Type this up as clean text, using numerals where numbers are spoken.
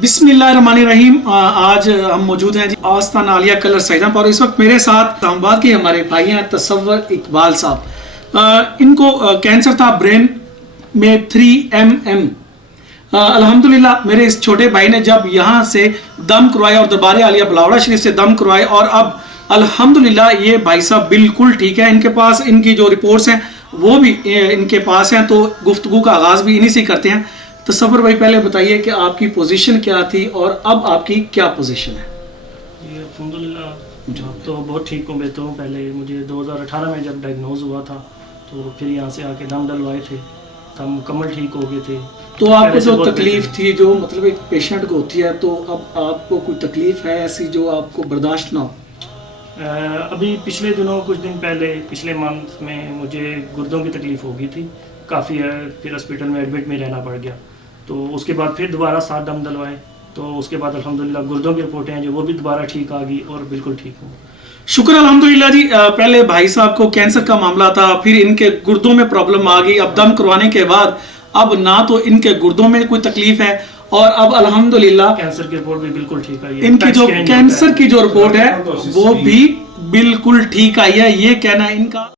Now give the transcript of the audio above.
बिस्मिल्लाहिर्रहमानिर्रहीम। आज हम मौजूद हैं जी आस्ताना आलिया कलर सैदा पर। इस वक्त मेरे साथ इस्लामाबाद के हमारे भाई हैं तसव्वुर इकबाल साहब। इनको कैंसर था ब्रेन में 3mm। अल्हम्दुलिल्लाह मेरे इस छोटे भाई ने जब यहाँ से दम करवाया और दरबार आलिया बलावड़ा शरीफ से दम करवाए और अब अल्हम्दुलिल्लाह ये भाई साहब बिल्कुल ठीक है। इनके पास इनकी जो रिपोर्ट्स हैं वो भी इनके पास हैं, तो गुफ्तगू का आगाज़ भी इन्हीं से करते हैं। तसव्वुर भाई पहले बताइए कि आपकी पोजीशन क्या थी और अब आपकी क्या पोजीशन है? ये अल्हम्दुलिल्लाह तो बहुत ठीक हूँ। बेहतर हूँ। पहले मुझे 2018 में जब डायग्नोज हुआ था तो फिर यहाँ से आके दम डलवाए थे, तो मुकम्मल ठीक हो गए थे। तो आपको जो तकलीफ थी, जो मतलब एक पेशेंट को होती है, तो अब आपको कोई तकलीफ है ऐसी जो आपको बर्दाश्त ना हो? अभी पिछले दिनों कुछ दिन पहले पिछले मंथ में मुझे गुर्दों की तकलीफ हो गई थी काफ़ी है, फिर हॉस्पिटल में एडमिट में रहना पड़ गया। तो उसके बाद फिर दोबारा 7 दम डलवाए, तो उसके बाद अल्हम्दुलिल्लाह गुर्दों की रिपोर्टें हैं जो वो भी दोबारा ठीक आ गई और बिल्कुल ठीक हूँ। शुक्र अल्हम्दुलिल्लाह जी। पहले भाई साहब को कैंसर का मामला था, फिर इनके गुर्दों में प्रॉब्लम आ गई। अब दम करवाने के बाद अब ना तो इनके गुर्दों में कोई तकलीफ है और अब अल्हम्दुलिल्लाह कैंसर की रिपोर्ट भी बिल्कुल ठीक आई है। इनकी जो कैंसर की जो रिपोर्ट है वो भी बिल्कुल ठीक आई है, ये कहना है इनका।